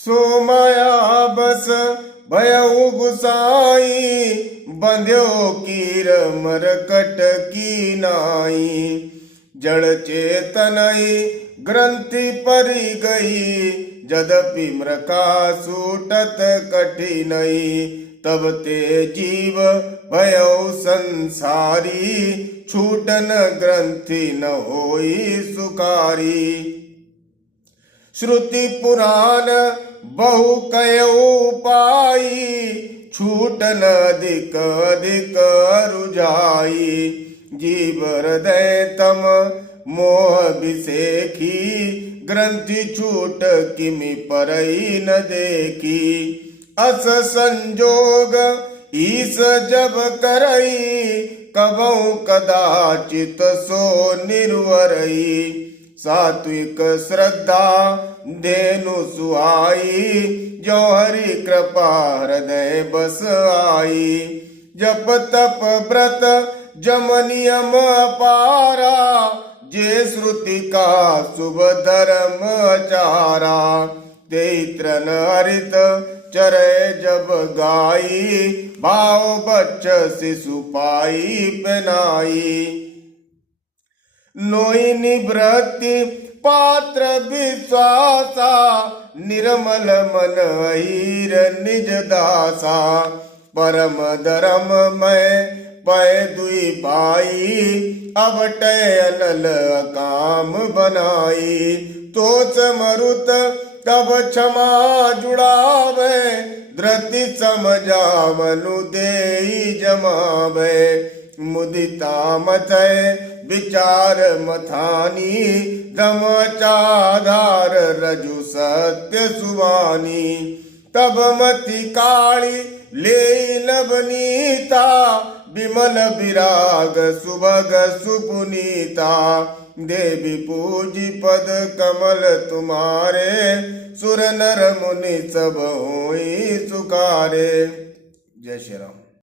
सोमाया बस भयउ गुसाई, बंध्यो कीर मरकट की नाई। जड़ चेतनई ग्रंथि परि गई, जदपि मृका सूटत कठिनई। तब ते जीव भयउ संसारी, छूटन ग्रंथि न होई सुकारी। श्रुति पुराण बहु कयऊ पाई, छूटन अधिक अधिक रुझाई। जीव हृदय तम मोह बिसेखी, ग्रंथि छूट किमि परई न देखी। अस संजोग ईस जब करई, कबहु कदाचित सो निर्वरई। सात्विक श्रद्धा धेनु सुहाई, जो हरि कृपा हृदय बस आई। जप तप व्रत जम नियम पारा, जे श्रुति का शुभ धर्म चारा। ते तृण हरित चरे जब गाई, भाव बच्च शिशु पाई पहनाई। नोई निवृत्ति पात्र विश्वासा, निर्मल मन अहीर निज दासा। परम धर्म में पय दुई भाई, अब टय अनल काम बनाई। तोच मरुत कब क्षमा जुड़ावे, धृति समझा मनु देई जमावे। मुदिता मचय विचार मथानी, धम चाधार रजु सत्य सुवानी। तब मति काली ले नवनीता, विमल विराग सुभग सुपुनीता। देवी पूजी पद कमल तुम्हारे, सुर नर मुनि सब होई सुकारे। जय श्री राम।